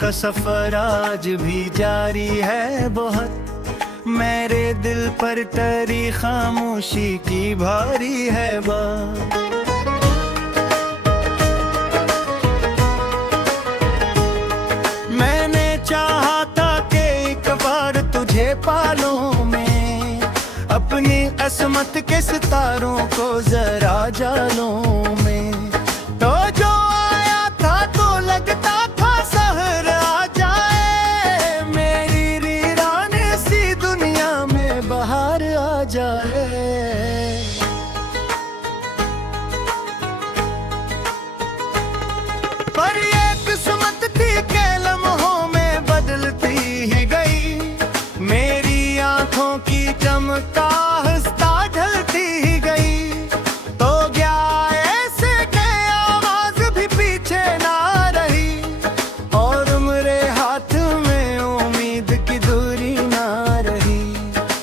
का सफर आज भी जारी है बहुत। मेरे दिल पर तेरी खामोशी की भारी है बात। मैंने चाहा था कि एक बार तुझे पालूं मैं, अपनी किस्मत के सितारों को जरा जानूं मैं। तो जो आया था तो लगता था शहर आ जाए, मेरी वीराने सी दुनिया में बाहर आ जाए। पर ये किस्मत थी के लम्हों में बदलती ही गई, मेरी आंखों की चमका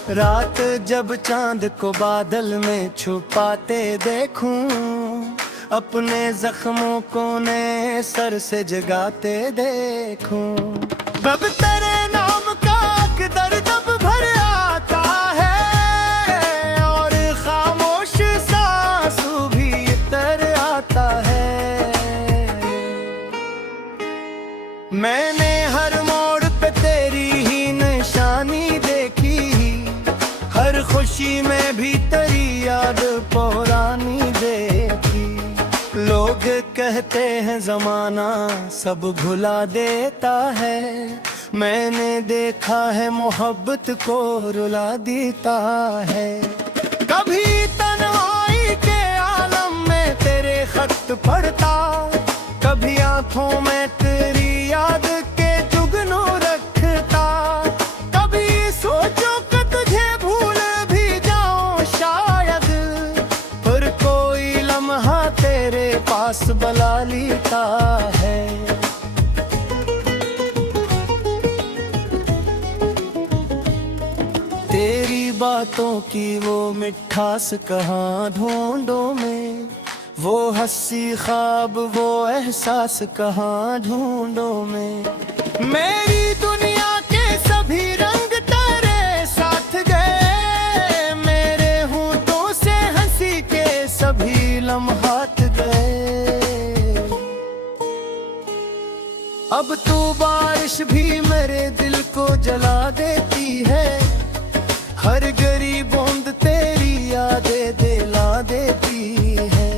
रात जब चांद को बादल में छुपाते देखूं, अपने जख्मों को नए सर से जगाते देखूं। कब तेरे नाम का दर्द भर आता है और खामोश सांसू भी तर आता है। मैंने हर मोड़ पे तेरी ही निशानी देखी, हर खुशी में भी तेरी याद पुरानी देखी। लोग कहते हैं जमाना सब भुला देता है, मैंने देखा है मोहब्बत को रुला देता है। कभी तन्हाई के आलम में तेरे खत पढ़ता, कभी आंखों में तेरी याद के जुगनू रखता। कभी सोचो पास बुला लेता है। तेरी बातों की वो मिठास कहाँ ढूंढूं मैं, वो हंसी ख्वाब वो एहसास कहाँ ढूंढूं मैं। मेरी दुनिया के सभी रंग तेरे साथ गए, मेरे होठों से हंसी के सभी लम्हात गए। अब तू बारिश भी मेरे दिल को जला देती है, हर गरीब बूंद तेरी यादें दिला देती है।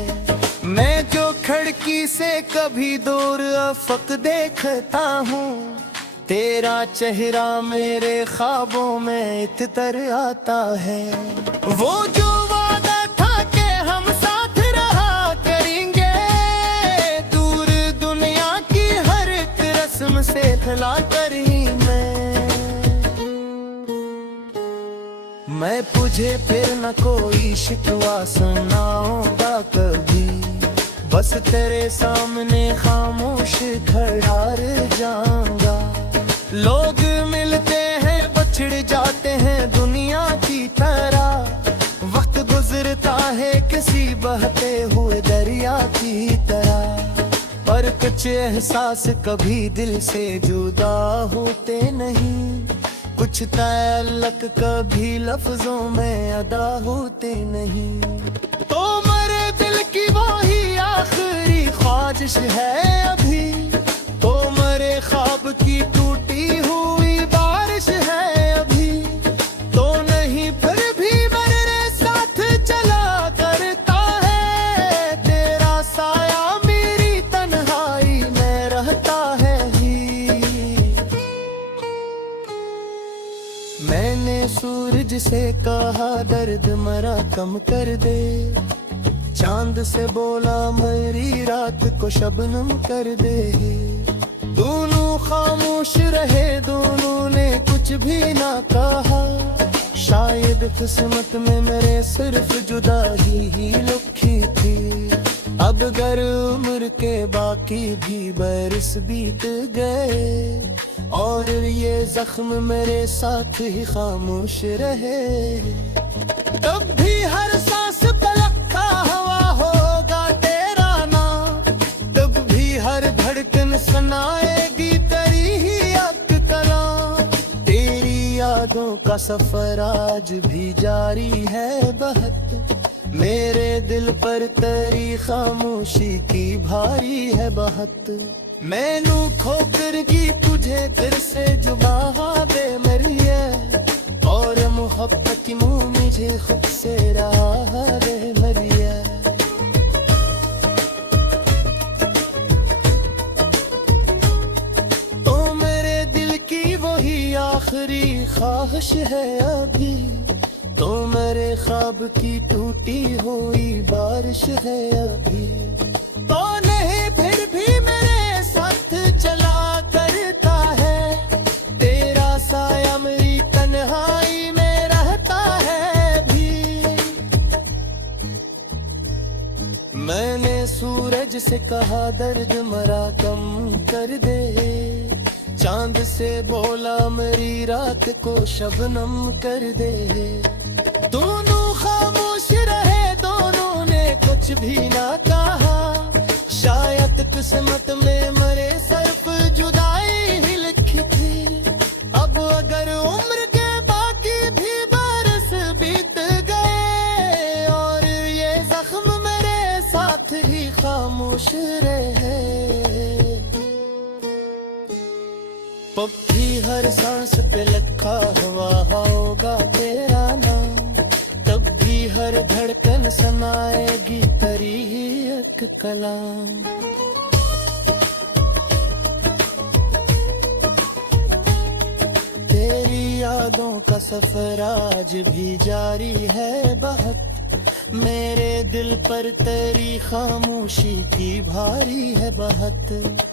मैं जो खिड़की से कभी दूर अफक देखता हूँ, तेरा चेहरा मेरे ख्वाबों में इतर आता है। वो जो वादा था कि हम साथ रहा करेंगे, दूर दुनिया की हर एक रस्म से फैला कर ही मैं तुझे फिर न कोई शिकवा सुनाऊंगा कभी, बस तेरे सामने खामोश खड़ा रह जाऊंगा। लोग मिलते हैं बछड़ जाते हैं दुनिया की तरह, वक्त गुजरता है किसी बहते हुए दरिया की तरह। पर कुछ एहसास कभी दिल से जुदा होते नहीं, कुछ ताल्लुक कभी लफ्जों में अदा होते नहीं। तो मेरे दिल की वही आखिरी ख्वाहिश है अभी, तो मेरे ख्वाब की टूटी हुई बारिश है अभी। तो नहीं फिर भी मेरे साथ चला करता है, तेरा साया मेरी तन्हाई में रहता है ही। मैंने सूरज से कहा दर्द मरा कम कर दे, चांद से बोला मेरी रात को शबनम कर दे। दोनों खामोश रहे, दोनों ने कुछ भी ना कहा, शायद किस्मत में मेरे सिर्फ जुदाई ही लिखी थी। अब अगर उम्र के बाकी भी बरस बीत गए, और ये जख्म मेरे साथ ही खामोश रहे, तब भी हर सांस पे लखा हवा होगा तेरा नाम, तब भी हर धड़कन सुनाएगी तेरी यादों का सफर आज भी जारी है बहत, मेरे दिल पर तेरी खामोशी की भारी है बहत। मैनू खोकर गी तुझे फिर से जुबा दे मेरी है, और मोहब्बत की मुँह मुझे खुद से रहा दे मेरी है। तो मेरे दिल की वही आखिरी ख्वाहिश है अभी, तो मेरे ख्वाब की टूटी हुई बारिश है अभी। तो नहीं फिर भी मेरे साथ चला करता है, तेरा साया मेरी तन्हाई में रहता है भी। मैंने सूरज से कहा दर्द मरा कम कर दे, चांद से बोला मेरी रात को शबनम कर दे। दोनों खामोश रहे, दोनों ने कुछ भी ना कहा, शायद किस्मत में मरे सिर्फ जुदाई ही लिखी थी। अब अगर उम्र के बाकी भी बरस बीत गए, और ये जख्म मेरे साथ ही खामोश रहे। पप्पी हर सांस पे लिखा हुआ होगा तेरा नाम, तब भी हर धड़कन सुनाएगी तेरी ही एक कलाम। तेरी यादों का सफर आज भी जारी है बहत, मेरे दिल पर तेरी खामोशी की भारी है बहत।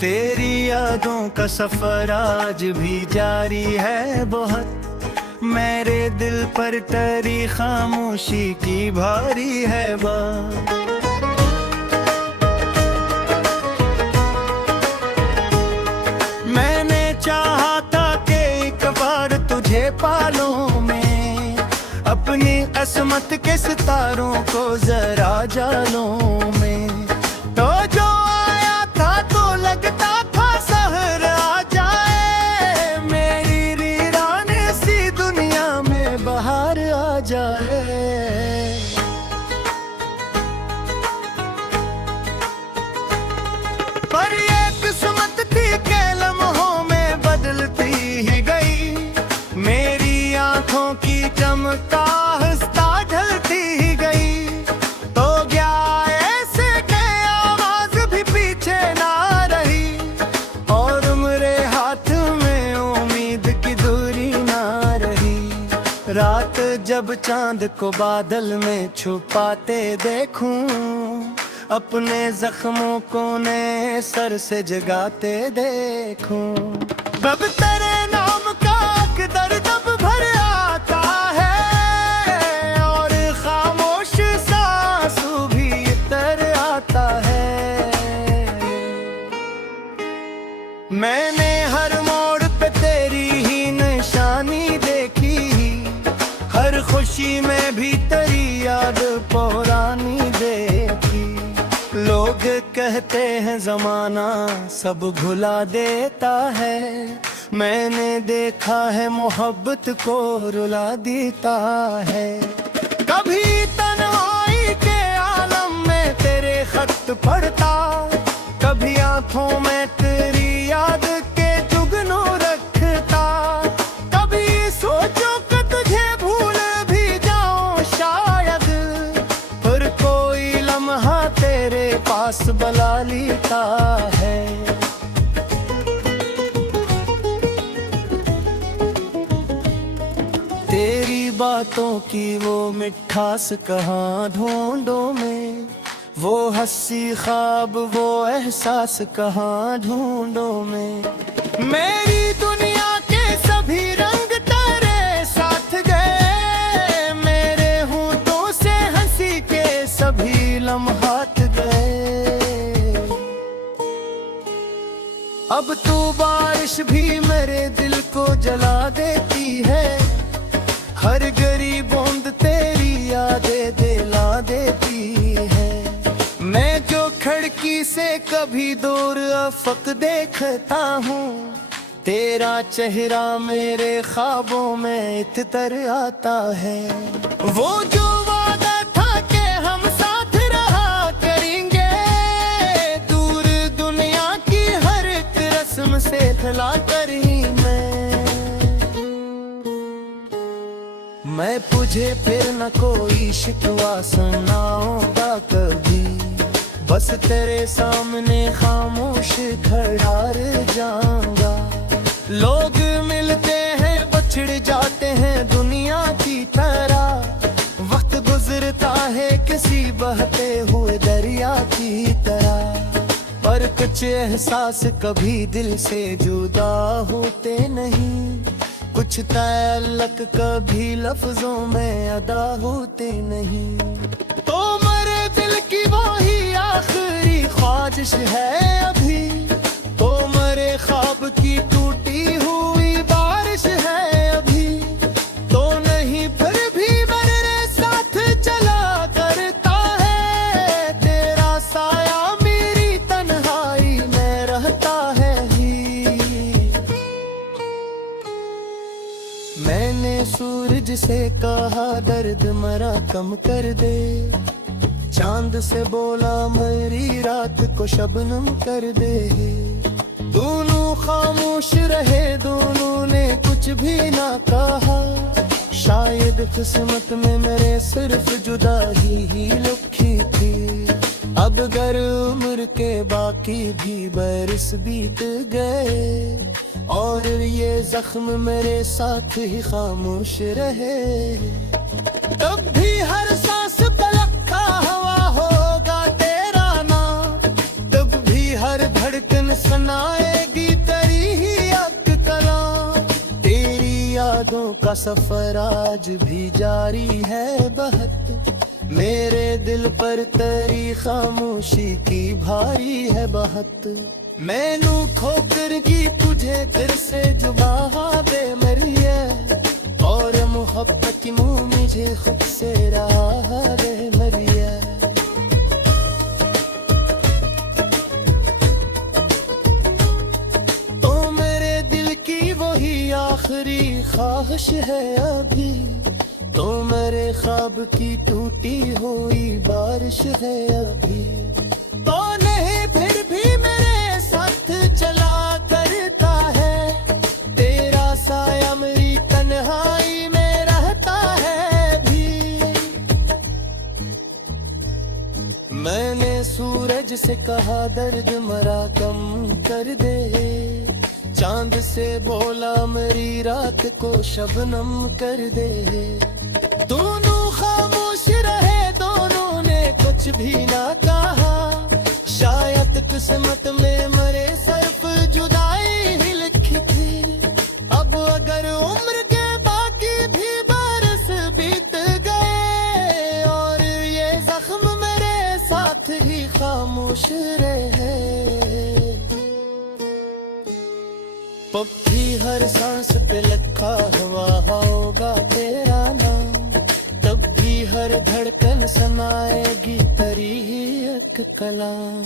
तेरी यादों का सफर आज भी जारी है बहुत, मेरे दिल पर तेरी खामोशी की भारी है बात। मैंने चाहा था कि एक बार तुझे पालूं मैं, अपनी किस्मत के सितारों को जरा जानूं मैं। तो जो आया था तो लगता था शहर आ जाए, मेरी वीरान सी दुनिया में बाहर आ जाए। पर ये किस्मत थी के लम्हों में बदलती ही गई, मेरी आंखों की चमका हंसता ढलती ही गई। तो क्या ऐसे के आवाज भी पीछे ना रही, और मेरे हाथ में उम्मीद की दूरी ना रही। रात जब चांद को बादल में छुपाते देखूं, अपने जख्मों को नए सर से जगाते देखूं। अब तेरे नाम का दर्द अब भर आता है, और खामोश सांसू भी तर आता है। मैंने हर मोड़ पे तेरी ही निशानी देखी, हर खुशी में भी तेरी याद पुरानी देखी। लोग कहते हैं जमाना सब भुला देता है, मैंने देखा है मोहब्बत को रुला देता है। कभी तन्हाई के आलम में तेरे खत पढ़ता, कभी आंखों में तेरी याद के जुगनू रखता। कभी सोचो कि तुझे भूल भी जाऊं शायद, फिर कोई लम्हा तेरे पास बुला लेता है। तेरी बातों की वो मिठास कहाँ ढूंढूं मैं, वो हंसी ख्वाब वो एहसास कहाँ ढूंढूं मैं। मेरी दुनिया के सभी रंग तेरे साथ गए, मेरे होठों से हंसी के अब तो बारिश भी मेरे दिल को जला देती है, हर गरीब बूंद तेरी यादें दिला देती है। मैं जो खिड़की से कभी दूर अफक देखता हूँ, तेरा चेहरा मेरे ख्वाबों में इतर आता है। वो जो वादा था कि हम साथ रहा करेंगे, दूर दुनिया की हर एक रस्म से थला कर ही मैं तुझे फिर न कोई शिकवा सुनाऊंगा कभी, बस तेरे सामने खामोश खड़ा रह जाऊंगा। लोग मिलते हैं बछड़ जाते हैं दुनिया की तरह, वक्त गुजरता है किसी बहते हुए दरिया की तरह, पर कुछ एहसास कभी दिल से जुदा होते नहीं, कुछ ताल्लुक कभी लफ्जों में अदा होते नहीं। तो मेरे दिल की वही आखिरी ख्वाहिश है अभी, तो मेरे ख्वाब की टूटी हुई बारिश है अभी, तो नहीं फिर भी मेरे साथ चला करता है, तेरा साया मेरी तन्हाई में रहता है ही। मैंने सूरज से कहा दर्द मरा कम कर दे, चांद से बोला मेरी रात को शबनम कर दे। दोनों खामोश रहे, दोनों ने कुछ भी ना कहा, शायद किस्मत में मेरे सिर्फ जुदाई ही लिखी थी। अब अगर उम्र के बाकी भी बरस बीत गए, और ये जख्म मेरे साथ ही खामोश रहे, तब भी हर सांस पे लखा हवा होगा तेरा नाम, तब भी हर धड़कन सुनाएगी तेरी ही एक कलाम। तेरी यादों का सफर आज भी जारी है बहत, मेरे दिल पर तेरी खामोशी की भारी है बहत। मैनू खोकर की तुझे फिर से जुबा दे मरिए, और मोहब्बत की मुँह मुझे खुद से रहा दे मरिए। तो मेरे दिल की वही आखिरी ख्वाहिश है अभी, तो मेरे ख्वाब की टूटी हुई बारिश है अभी, तो नहीं फिर भी मेरे साथ चला करता है, तेरा साया मेरी तन्हाई में रहता है भी। मैंने सूरज से कहा दर्द मरा कम कर दे, चांद से बोला मेरी रात को शबनम कर दे। दोनों खामोश रहे, दोनों ने कुछ भी ना कहा, शायद किस्मत में मेरे सिर्फ जुदाई ही लिखी थी। अब अगर उम्र के बाकी भी बरस बीत गए, और ये जख्म मेरे साथ ही खामोश रहे, पप्पी हर सांस पे लिखा हुआ होगा तेरा नाम, तब भी हर धड़कन सुनाएगी तेरी ही एक कलाम।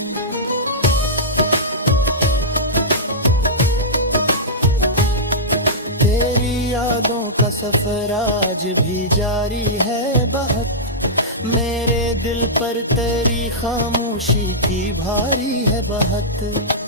तेरी यादों का सफर आज भी जारी है बहत, मेरे दिल पर तेरी खामोशी की भारी है बहत।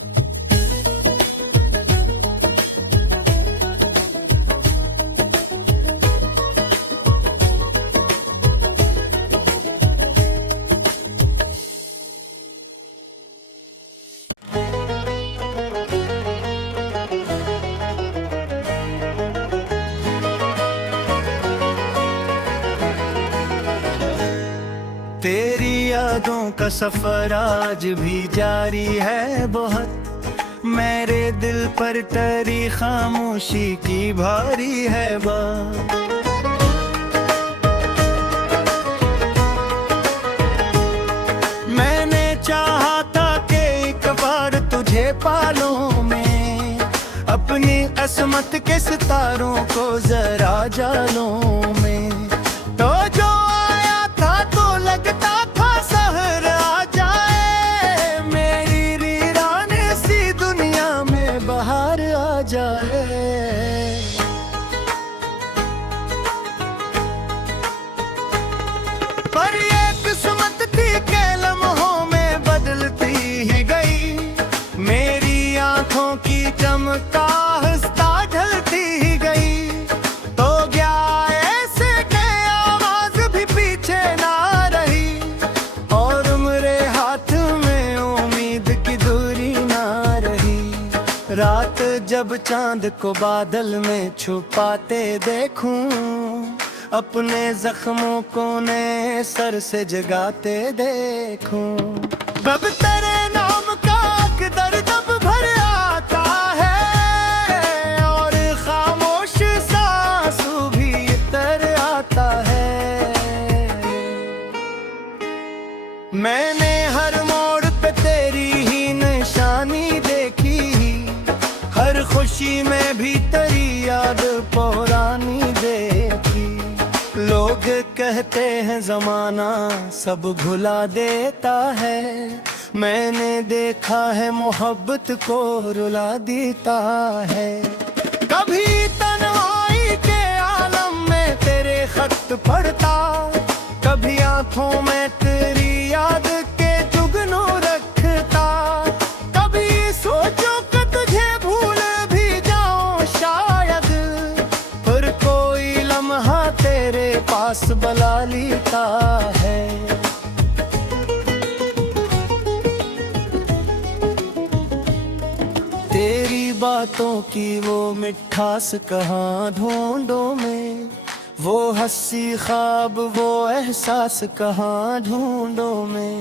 तेरी यादों का सफर आज भी जारी है बहुत, मेरे दिल पर तेरी खामोशी की भारी है बात। मैंने चाहा था कि एक बार तुझे पालूं मैं, किस्मत के सितारों को जरा जालों में, तो जो आया था तो लगता था शहर आ जाए, मेरी वीरान सी दुनिया में बाहर आ जाए। पर ये किस्मत थी के लम्हों में बदलती ही गई, मेरी आंखों की चमका हंसता ढलती ही गई, तो क्या ऐसे के आवाज भी पीछे ना रही, और उम्रे हाथ में उम्मीद की दूरी ना रही। रात जब चांद को बादल में छुपाते देखूं, अपने जख्मों को नए सर से जगाते देखूं, अब तेरे नाम का अकदर जब भर आता है, और खामोश सांसू भी तर आता है। मैंने हर मोड़ पे तेरी ही निशानी देखी, हर खुशी में भी तेरी याद पुरानी देखी। लोग कहते हैं जमाना सब भुला देता है, मैंने देखा है मोहब्बत को रुला देता है। कभी तन्हाई के आलम में तेरे खत पढ़ता, कभी आंखों में तेरी याद के जुगनू रखता, कभी सोचो कि तुझे भूल भी जाऊं शायद, पर कोई लम्हा तेरे पास बुला लेता है। तेरी बातों की वो मिठास कहाँ ढूंढूं मैं, वो हंसी ख्वाब वो एहसास कहाँ ढूंढूं मैं।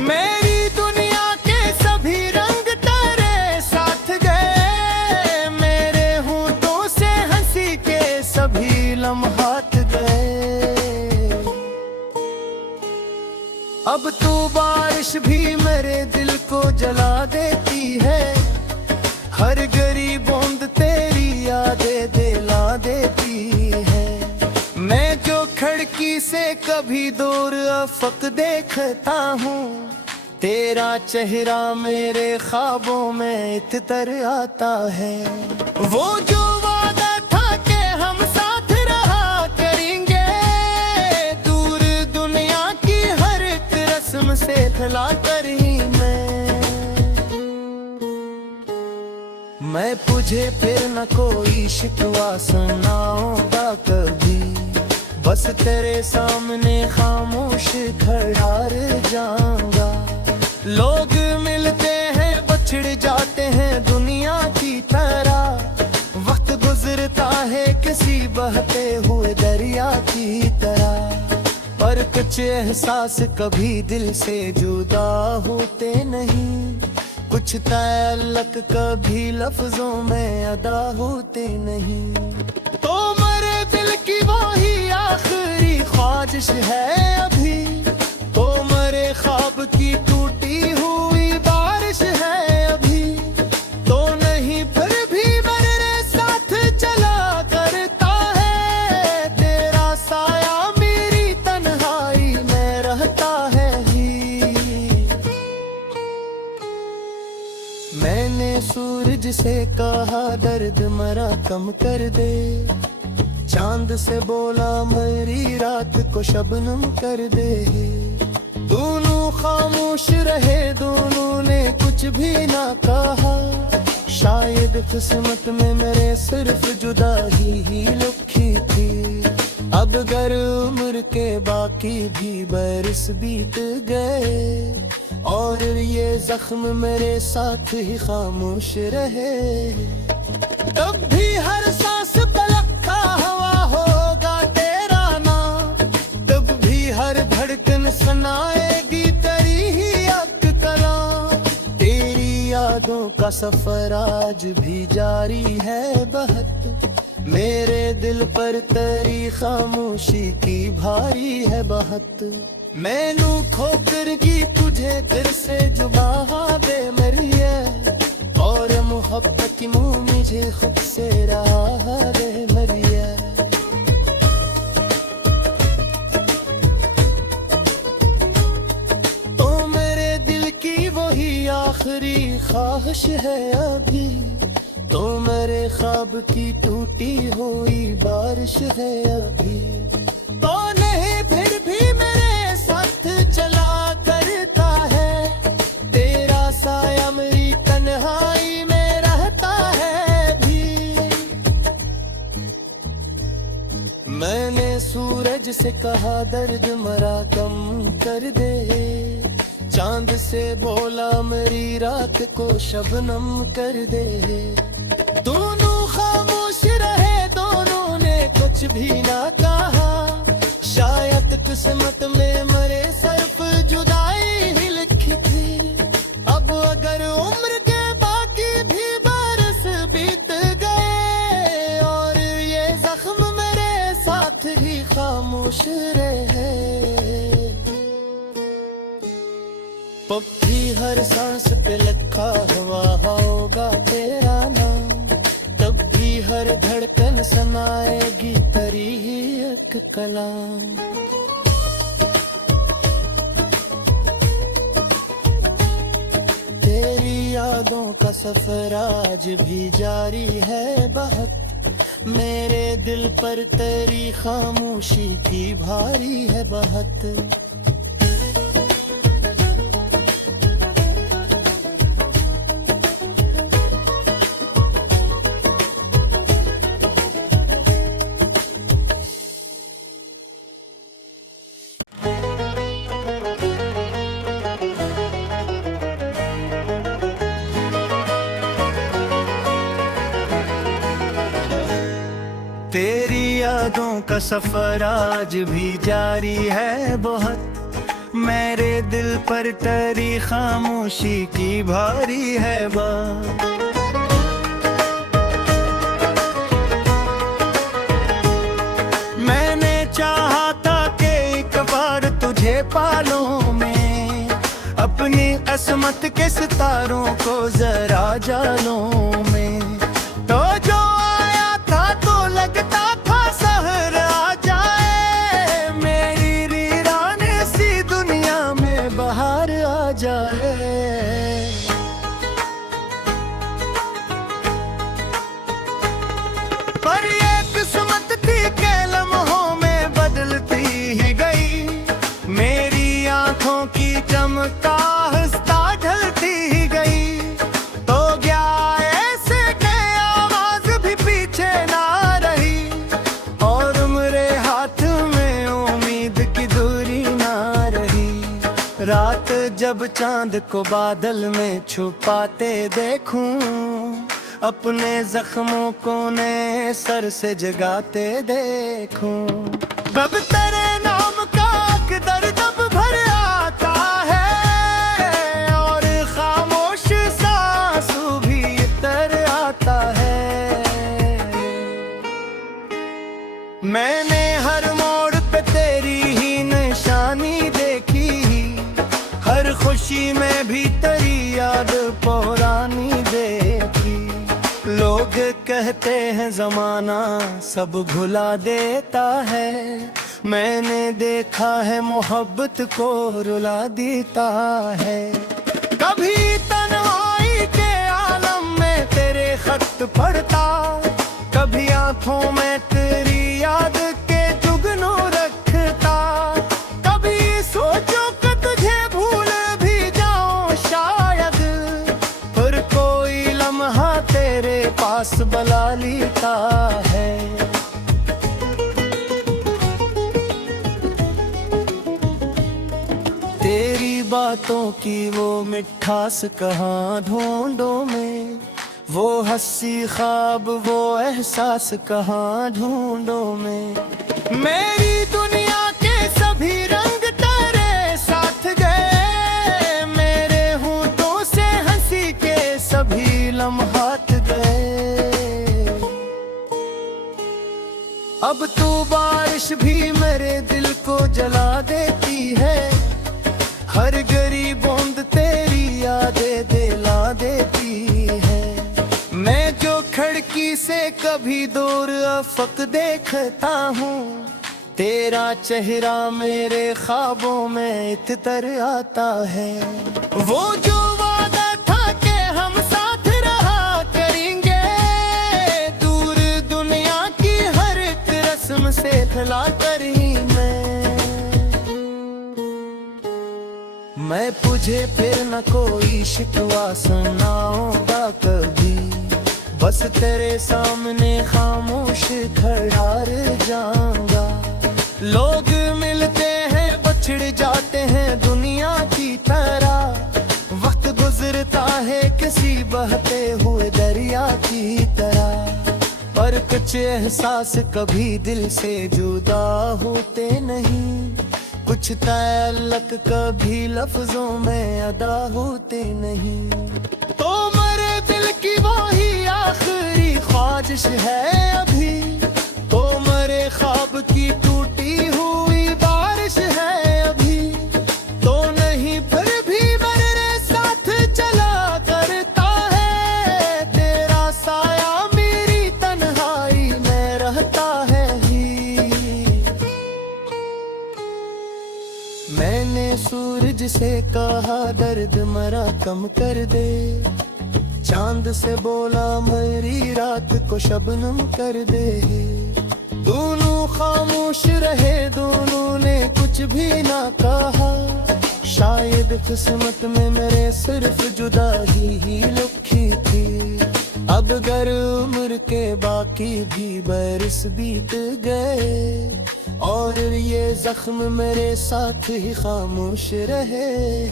मेरी दुनिया के सभी रंग तेरे साथ गए, मेरे होठों से हंसी के सभी लम्हात गए। अब तू बारिश भी मेरे दिल को जला देती है, हर गरीब बूंद तेरी यादें दिला देती है। मैं जो खिड़की से कभी दूर अफक देखता हूँ, तेरा चेहरा मेरे ख्वाबों में इतर आता है। वो जो वादा था कि हम साथ रहा करेंगे, दूर दुनिया की हर एक रस्म से खिला कर ही मैं तुझे फिर न कोई शिकवा सुनाऊंगा कभी, बस तेरे सामने खामोश खड़ा रह जाऊंगा। लोग मिलते हैं बछड़ जाते हैं दुनिया की तरह, वक्त गुजरता है किसी बहते हुए दरिया की तरह, पर कुछ एहसास कभी दिल से जुदा होते नहीं, कुछ ताल्लुक कभी लफ्जों में अदा होते नहीं। तो मेरे दिल की वही आखिरी ख्वाहिश है अभी, तो मेरे ख्वाब की टूटी हुई बारिश है अभी, तो नहीं फिर भी मेरे साथ चला करता है, तेरा साया मेरी तन्हाई में रहता है ही। मैंने सूरज से कहा दर्द मरा कम कर दे, चांद से बोला मेरी रात को शबनम कर दे। दोनों खामोश रहे, दोनों ने कुछ भी ना कहा, शायद किस्मत में मेरे सिर्फ जुदाई ही लिखी थी। अब गर उम्र के बाकी भी बरस बीत गए, और ये जख्म मेरे साथ ही खामोश रहे, तब भी हर सांस पलखा हवा होगा तेरा नाम, तब भी हर धड़कन सुनाएगी तेरी ही अक कलाम। तेरी यादों का सफर आज भी जारी है बहत, मेरे दिल पर तेरी खामोशी की भारी है बहत। मैनू खोकर की तुझे फिर से जुबान दे मरिए, और मोहब्बत मुँह मुझे खुद से रहा रे मरिया। तो मेरे दिल की वही आखिरी ख्वाहिश है अभी, तो मेरे ख्वाब की टूटी हुई बारिश है अभी। तो नहीं फिर भी मेरे साथ चला करता है, तेरा साया मेरी तन्हाई में रहता है भी। मैंने सूरज से कहा दर्द मरा कम कर दे, चांद से बोला मेरी रात को शबनम कर दे। दोनों खामोश रहे, दोनों ने कुछ भी ना कहा, शायद किस्मत में मरे सिर्फ जुदाई ही लिखी थी। अब अगर उम्र के बाकी भी बरस बीत गए और ये जख्म मेरे साथ ही खामोश रहे, पप्पी हर सांस पे लिखा हुआ होगा तेरा नाम, तब भी हर धड़कन सुनाएगी तेरी ही एक कलाम। तेरी यादों का सफर आज भी जारी है बहुत, मेरे दिल पर तेरी खामोशी की भारी है बहुत। तेरी यादों का सफर आज भी जारी है बहुत, मेरे दिल पर तेरी खामोशी की भारी है बात। मैंने चाहा था कि एक बार तुझे पालूं मैं, अपनी किस्मत के सितारों को जरा जानूं मैं। तो जो आया था तो लगता था शहर आ जाए, मेरी वीराने सी दुनिया में बाहर आ जाए। पर ये किस्मत थी के लम्हों में बदलती ही गई, मेरी आंखों की चमका हंसता ढलती ही गई। तो क्या ऐसे के आवाज भी पीछे ना रही, और मेरे हाथ में उम्मीद की दूरी ना रही। रात जब चांद को बादल में छुपाते देखूं, अपने जख्मों को नए सर से जगाते देखूं। कब तेरे नाम का दर्द अब भर आता है, और खामोश सांसू भी तर आता है। मैंने हर मोड़ पे तेरी ही निशानी देखी, हर खुशी में भी तेरी याद पुरानी देखी। लोग कहते हैं जमाना सब भुला देता है, मैंने देखा है मोहब्बत को रुला देता है। कभी तन्हाई के आलम में तेरे खत पढ़ता, कभी आंखों में तेरी याद के जुगनू रखता। कभी सोचो कि तुझे भूल भी जाऊं शायद, फिर कोई लम्हा तेरे पास बुला लेता है। तेरी बातों की वो मिठास कहाँ ढूंढूं मैं, वो हंसी ख्वाब वो एहसास कहाँ ढूंढूं मैं। मेरी दुनिया के सभी रंग तेरे साथ गए, मेरे होठों से हंसी के सभी लम्हात गए। अब तू बारिश भी मेरे दिल को जला देती है, हर गरीब बूंद तेरी यादें दिला देती है। दूरी से कभी दूर अफक देखता हूँ, तेरा चेहरा मेरे ख्वाबों में इतर आता है। वो जो वादा था कि हम साथ रहा करेंगे, दूर दुनिया की हर एक रस्म से फैला कर ही मैं तुझे फिर न कोई शिकवा सुनाऊंगा कभी, बस तेरे सामने खामोश खड़ा रह जाऊंगा। लोग मिलते हैं पछड़ जाते हैं दुनिया की तरह, वक्त गुजरता है किसी बहते हुए दरिया की तरह, पर कुछ एहसास कभी दिल से जुदा होते नहीं, कुछ ताल्लुक कभी लफ्जों में अदा होते नहीं। तो मेरे दिल की वही आखिरी ख्वाहिश है अभी, तो मेरे ख्वाब की टूटी हुई बारिश है अभी, तो नहीं फिर भी मेरे साथ चला करता है, तेरा साया मेरी तन्हाई में रहता है ही। मैंने सूरज से कहा दर्द मरा कम कर दे, चांद से बोला मेरी रात को शबनम कर दे, दोनों खामोश रहे, दोनों ने कुछ भी ना कहा, शायद किस्मत में मेरे सिर्फ जुदाई ही लिखी थी। अब गर उम्र के बाकी भी बरस बीत गए, और ये जख्म मेरे साथ ही खामोश रहे,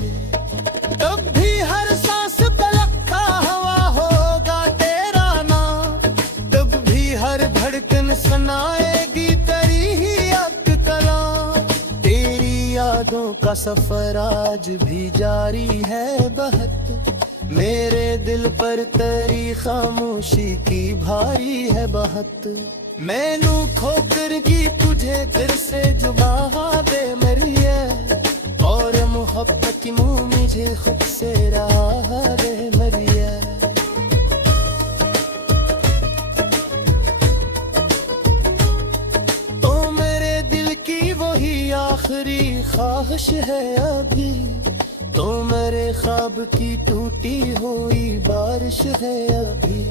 तब भी हर सांस पलकता हवा होगा तेरा नाम, तब भी हर धड़कन सुनाएगी तेरी ही अक कलाम, तेरी यादों का सफर आज भी जारी है बहत, मेरे दिल पर तेरी खामोशी की भारी है बहत। मैनू खोकर की तुझे फिर से जुबा दे मरिए, और मोहब्बत की मुँह मुझे खुद से रहा दे मरिए। तो मेरे दिल की वही आखिरी ख्वाहिश है अभी, तो मेरे ख्वाब की टूटी हुई बारिश है अभी।